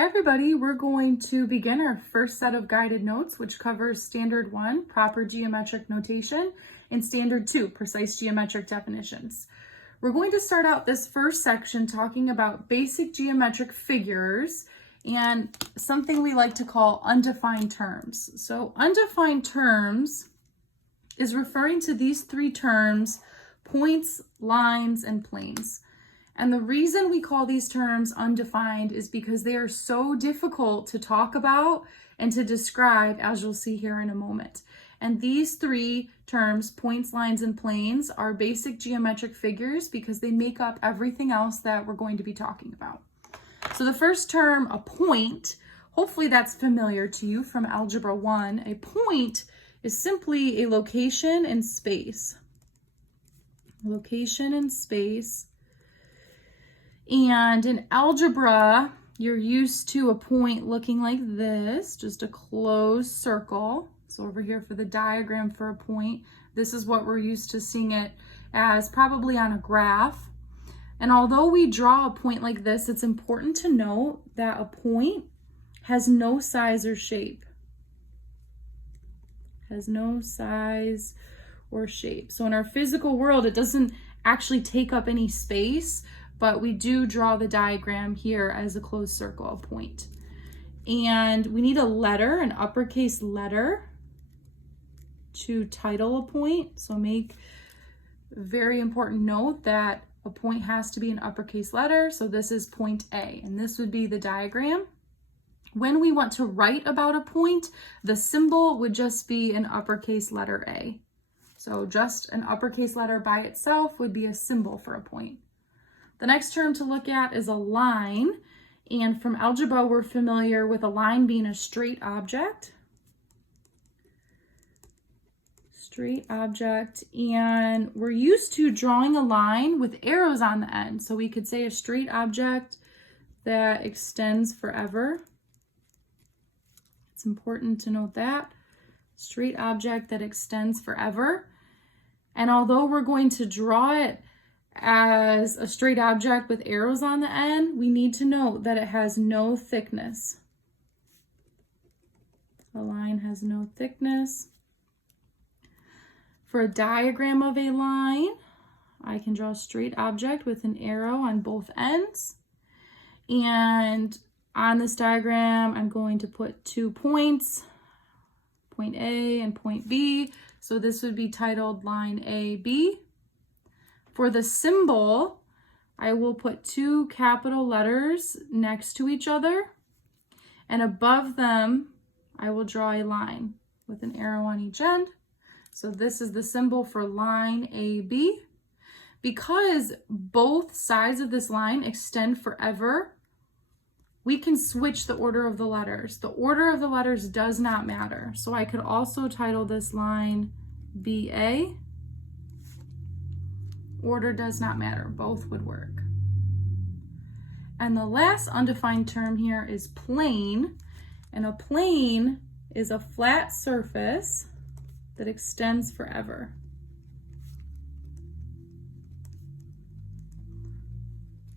Hi everybody, we're going to begin our first set of guided notes, which covers Standard 1, proper geometric notation, and Standard 2, precise geometric definitions. We're going to start out this first section talking about basic geometric figures and something we like to call undefined terms. So undefined terms is referring to these three terms: points, lines, and planes. And the reason we call these terms undefined is because they are so difficult to talk about and to describe, as you'll see here in a moment. And these three terms, points, lines, and planes, are basic geometric figures because they make up everything else that we're going to be talking about. So the first term, a point, hopefully that's familiar to you from Algebra 1. A point is simply a location in space. Location in space. And in algebra, you're used to a point looking like this, just a closed circle. So over here for the diagram for a point, this is what we're used to seeing it as, probably on a graph. And although we draw a point like this, it's important to note that a point has no size or shape. Has no size or shape. So in our physical world, it doesn't actually take up any space, but we do draw the diagram here as a closed circle, a point. And we need a letter, an uppercase letter, to title a point. So make a very important note that a point has to be an uppercase letter. So this is point A, and this would be the diagram. When we want to write about a point, the symbol would just be an uppercase letter A. So just an uppercase letter by itself would be a symbol for a point. The next term to look at is a line, and from algebra we're familiar with a line being a straight object. Straight object, and we're used to drawing a line with arrows on the end. So we could say a straight object that extends forever. It's important to note that. Straight object that extends forever. And although we're going to draw it as a straight object with arrows on the end, we need to note that it has no thickness. A line has no thickness. For a diagram of a line, I can draw a straight object with an arrow on both ends. And on this diagram, I'm going to put 2 points, point A and point B. So this would be titled line AB. For the symbol, I will put 2 capital letters next to each other, and above them, I will draw a line with an arrow on each end. So this is the symbol for line AB. Because both sides of this line extend forever, we can switch the order of the letters. The order of the letters does not matter. So I could also title this line BA. Order does not matter, both would work. And the last undefined term here is plane. And a plane is a flat surface that extends forever.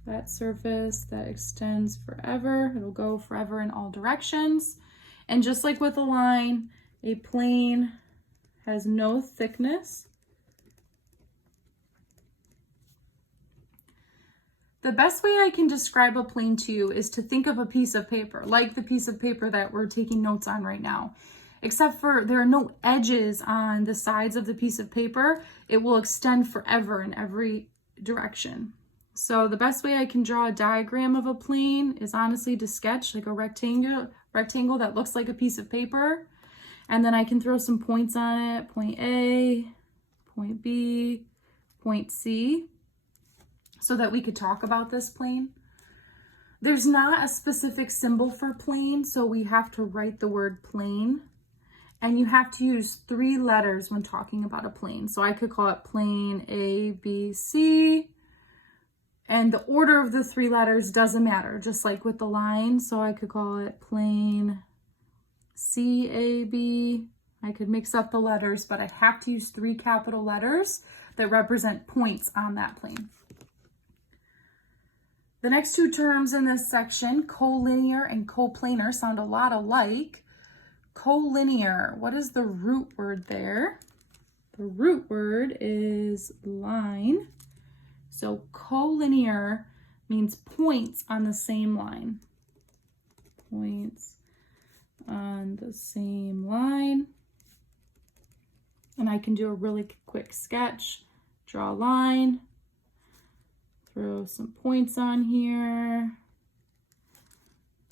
Flat surface that extends forever. It'll go forever in all directions. And just like with a line, a plane has no thickness. The best way I can describe a plane to you is to think of a piece of paper, like the piece of paper that we're taking notes on right now. Except for there are no edges on the sides of the piece of paper. It will extend forever in every direction. So the best way I can draw a diagram of a plane is honestly to sketch like a rectangle that looks like a piece of paper. And then I can throw some points on it, point A, point B, point C, so that we could talk about this plane. There's not a specific symbol for plane, so we have to write the word plane. And you have to use 3 letters when talking about a plane. So I could call it plane A, B, C. And the order of the 3 letters doesn't matter, just like with the line. So I could call it plane CAB. I could mix up the letters, but I have to use 3 capital letters that represent points on that plane. The next two terms in this section, collinear and coplanar, sound a lot alike. Collinear, what is the root word there? The root word is line. So collinear means points on the same line. Points on the same line. And I can do a really quick sketch. Draw a line. Throw some points on here.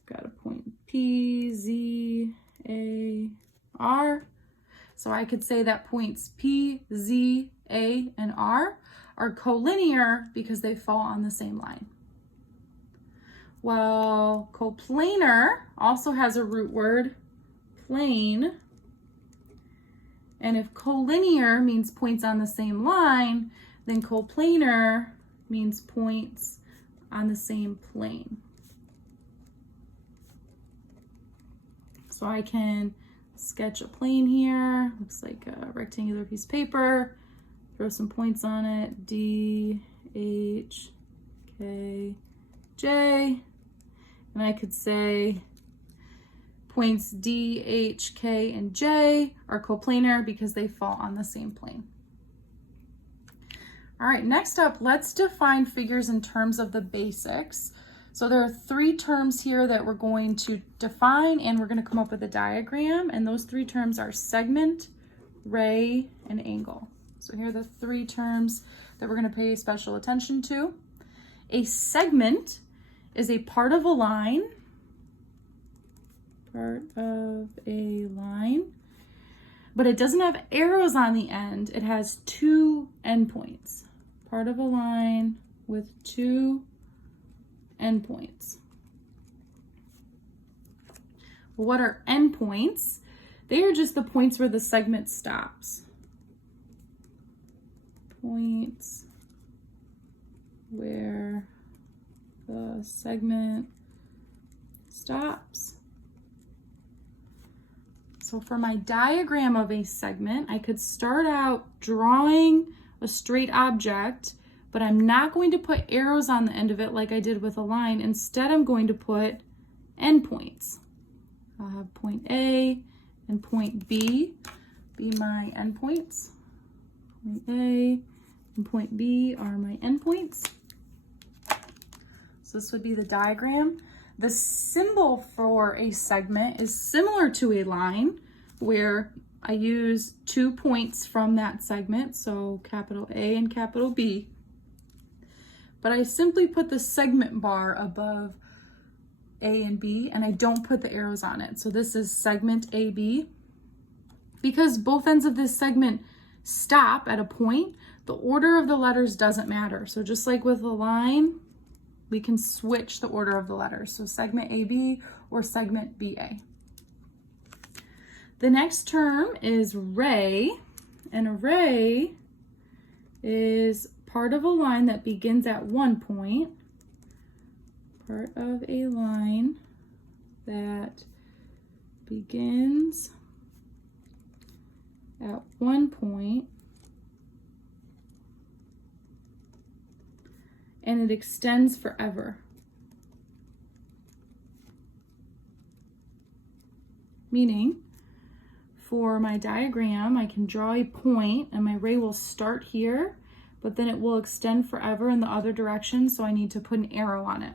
Got a point P, Z, A, R. So I could say that points P, Z, A, and R are collinear because they fall on the same line. Well, coplanar also has a root word, plane. And if collinear means points on the same line, then coplanar means points on the same plane. So I can sketch a plane here. Looks like a rectangular piece of paper. Throw some points on it. D, H, K, J. And I could say points D, H, K, and J are coplanar because they fall on the same plane. All right, next up, let's define figures in terms of the basics. So there are three terms here that we're going to define, and we're going to come up with a diagram. And those three terms are segment, ray, and angle. So here are the three terms that we're going to pay special attention to. A segment is a part of a line. But it doesn't have arrows on the end. It has two endpoints. Part of a line with two endpoints. Well, what are endpoints? They are just the points where the segment stops. Points where the segment stops. So for my diagram of a segment, I could start out drawing a straight object, but I'm not going to put arrows on the end of it like I did with a line. Instead, I'm going to put endpoints. I'll have point A and point B be my endpoints. Point A and point B are my endpoints. So this would be the diagram. The symbol for a segment is similar to a line where I use 2 points from that segment, so capital A and capital B. But I simply put the segment bar above A and B, and I don't put the arrows on it. So this is segment AB. Because both ends of this segment stop at a point, the order of the letters doesn't matter. So just like with a line, we can switch the order of the letters. So segment AB or segment BA. The next term is ray, and a ray is part of a line that begins at one point. Part of a line that begins at one point and it extends forever. Meaning, for my diagram, I can draw a point and my ray will start here, but then it will extend forever in the other direction, so I need to put an arrow on it.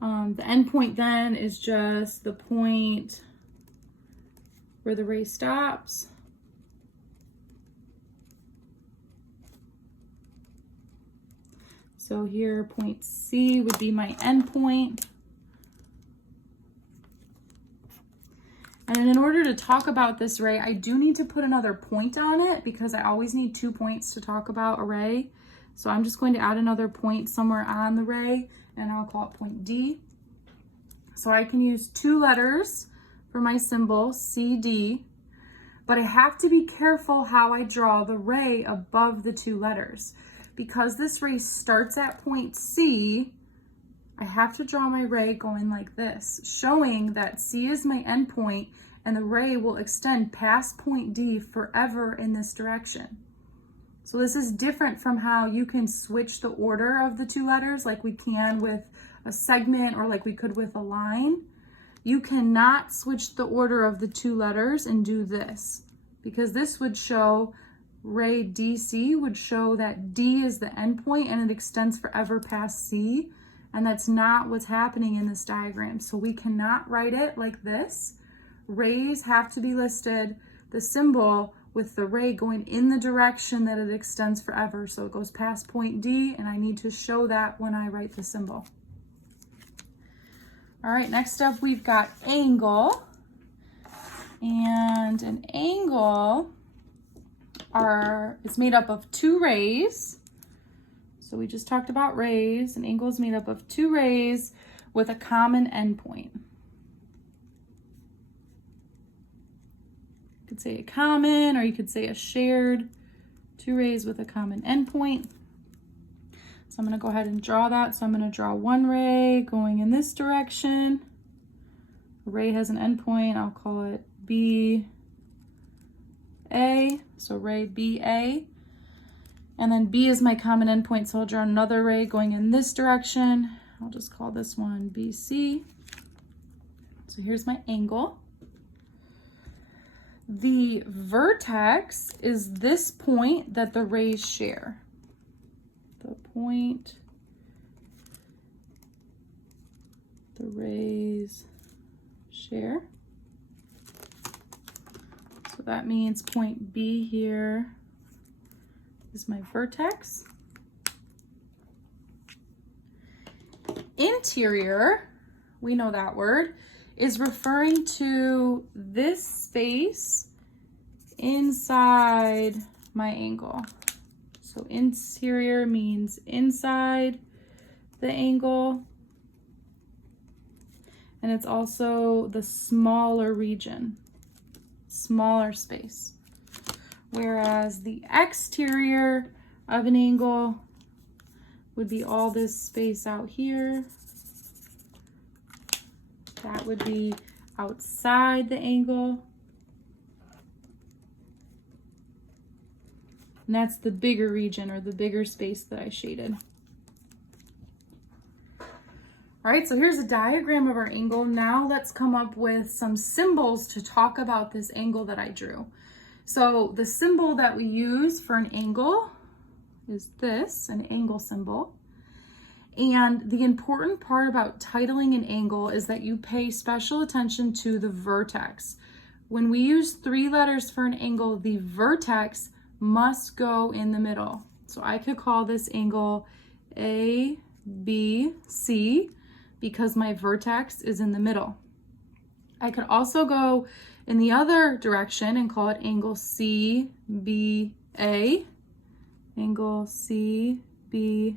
The end point then is just the point where the ray stops. So here, point C would be my end point. And in order to talk about this ray, I do need to put another point on it because I always need 2 points to talk about a ray. So I'm just going to add another point somewhere on the ray, and I'll call it point D. So I can use 2 letters for my symbol, CD, but I have to be careful how I draw the ray above the 2 letters. Because this ray starts at point C, I have to draw my ray going like this, showing that C is my endpoint and the ray will extend past point D forever in this direction. So this is different from how you can switch the order of the two letters like we can with a segment or like we could with a line. You cannot switch the order of the two letters and do this, because this would show ray DC would show that D is the endpoint and it extends forever past C. And that's not what's happening in this diagram. So we cannot write it like this. Rays have to be listed, the symbol with the ray going in the direction that it extends forever. So it goes past point D, and I need to show that when I write the symbol. All right, next up we've got angle. And an angle is made up of two rays. So we just talked about rays. An angle is made up of two rays with a common endpoint. You could say a common, or you could say a shared. Two rays with a common endpoint. So I'm going to go ahead and draw that. So I'm going to draw one ray going in this direction. A ray has an endpoint. I'll call it BA. So ray BA. And then B is my common endpoint, so I'll draw another ray going in this direction. I'll just call this one BC. So here's my angle. The vertex is this point that the rays share. The point the rays share. So that means point B here is my vertex. Interior, we know that word, is referring to this space inside my angle. So interior means inside the angle, and it's also the smaller region, smaller space. Whereas the exterior of an angle would be all this space out here. That would be outside the angle. And that's the bigger region, or the bigger space that I shaded. All right, so here's a diagram of our angle. Now let's come up with some symbols to talk about this angle that I drew. So the symbol that we use for an angle is this, an angle symbol. And the important part about titling an angle is that you pay special attention to the vertex. When we use three letters for an angle, the vertex must go in the middle. So I could call this angle ABC because my vertex is in the middle. I could also go in the other direction and call it angle CBA, angle CBA,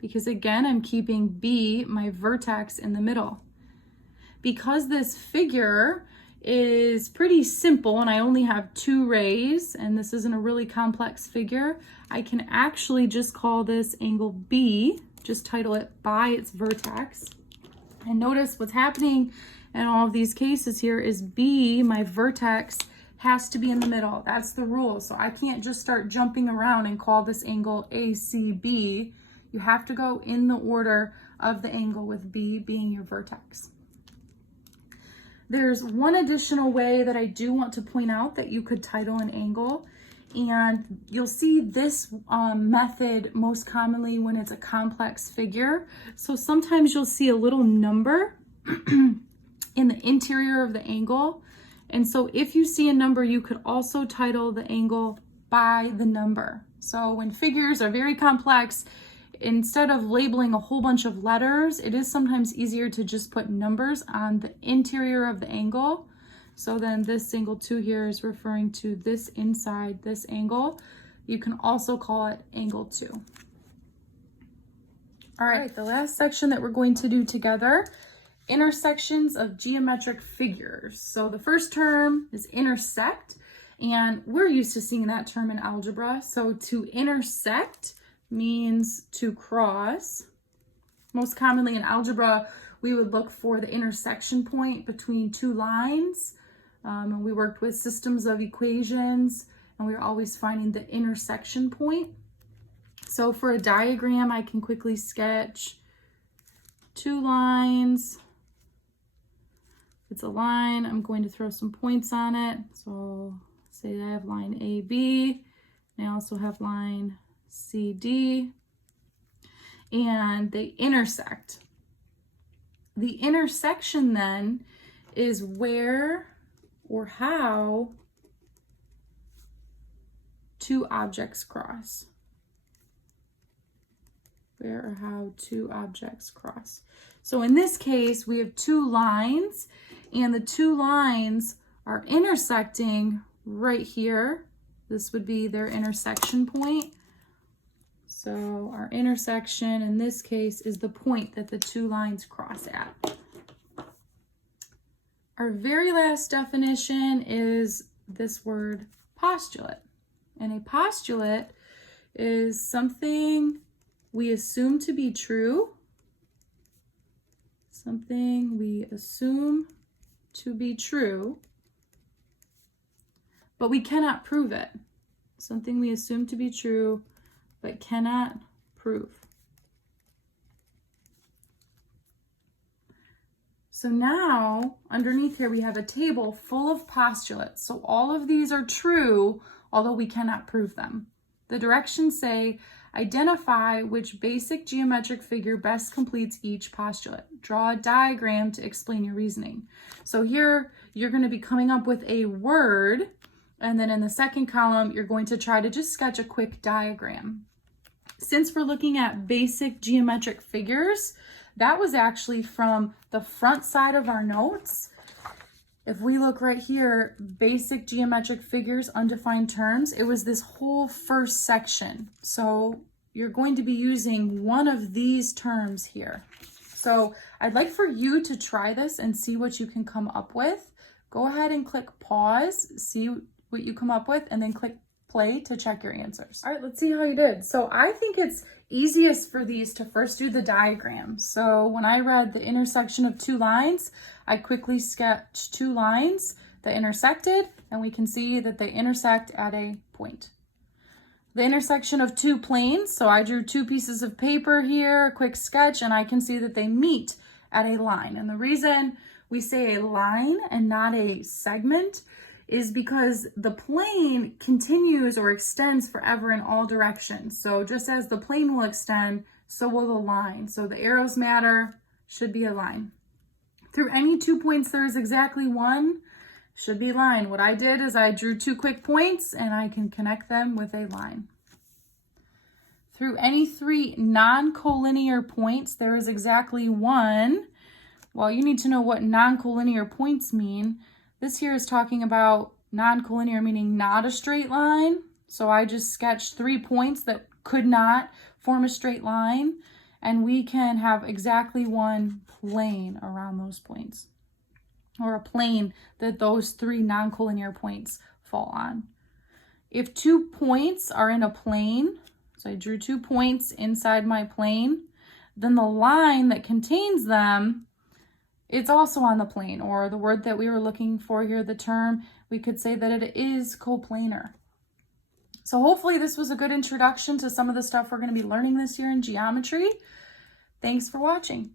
because again, I'm keeping B, my vertex, in the middle. Because this figure is pretty simple and I only have two rays, and this isn't a really complex figure, I can actually just call this angle B, just title it by its vertex. And notice what's happening in all of these cases here is B, my vertex, has to be in the middle. That's the rule. So I can't just start jumping around and call this angle ACB. You have to go in the order of the angle, with B being your vertex. There's one additional way that I do want to point out that you could title an angle, and you'll see this method most commonly when it's a complex figure. So sometimes you'll see a little number in the interior of the angle. And so if you see a number, you could also title the angle by the number. So when figures are very complex, instead of labeling a whole bunch of letters, it is sometimes easier to just put numbers on the interior of the angle. So then this angle 2 here is referring to this inside this angle. You can also call it angle 2. All right, the last section that we're going to do together, intersections of geometric figures. So the first term is intersect, and we're used to seeing that term in algebra. So to intersect means to cross. Most commonly in algebra, we would look for the intersection point between two lines. And we worked with systems of equations and we're always finding the intersection point. So for a diagram, I can quickly sketch 2 lines. It's a line, I'm going to throw some points on it. So say I have line AB, and I also have line CD, and they intersect. The intersection then is where or how 2 objects cross. Where or how 2 objects cross. So in this case, we have 2 lines, and the 2 lines are intersecting right here. This would be their intersection point. So our intersection in this case is the point that the 2 lines cross at. Our very last definition is this word postulate. And a postulate is something we assume to be true. Something we assume to be true, but we cannot prove it. Something we assume to be true, but cannot prove. So now, underneath here, we have a table full of postulates. So all of these are true, although we cannot prove them. The directions say, identify which basic geometric figure best completes each postulate. Draw a diagram to explain your reasoning. So here, you're going to be coming up with a word, and then in the second column, you're going to try to just sketch a quick diagram. Since we're looking at basic geometric figures, that was actually from the front side of our notes. If we look right here, basic geometric figures, undefined terms, it was this whole first section. So you're going to be using one of these terms here. So I'd like for you to try this and see what you can come up with. Go ahead and click pause, see what you come up with, and then click play to check your answers. All right, let's see how you did. So I think it's easiest for these to first do the diagram. So when I read the intersection of 2 lines, I quickly sketched 2 lines that intersected, and we can see that they intersect at a point. The intersection of 2 planes, so I drew 2 pieces of paper here, a quick sketch, and I can see that they meet at a line. And the reason we say a line and not a segment is because the plane continues or extends forever in all directions. So just as the plane will extend, so will the line. So the arrows matter, should be a line. Through any 2 points, there is exactly 1, should be line. What I did is I drew 2 quick points, and I can connect them with a line. Through any 3 non-collinear points, there is exactly 1. Well, you need to know what non-collinear points mean. This here is talking about non-collinear, meaning not a straight line. So I just sketched 3 points that could not form a straight line, and we can have exactly 1 plane around those points, or a plane that those 3 non-collinear points fall on. If 2 points are in a plane, so I drew 2 points inside my plane, then the line that contains them, it's also on the plane, or the word that we were looking for here, the term, we could say that it is coplanar. So hopefully this was a good introduction to some of the stuff we're going to be learning this year in geometry. Thanks for watching.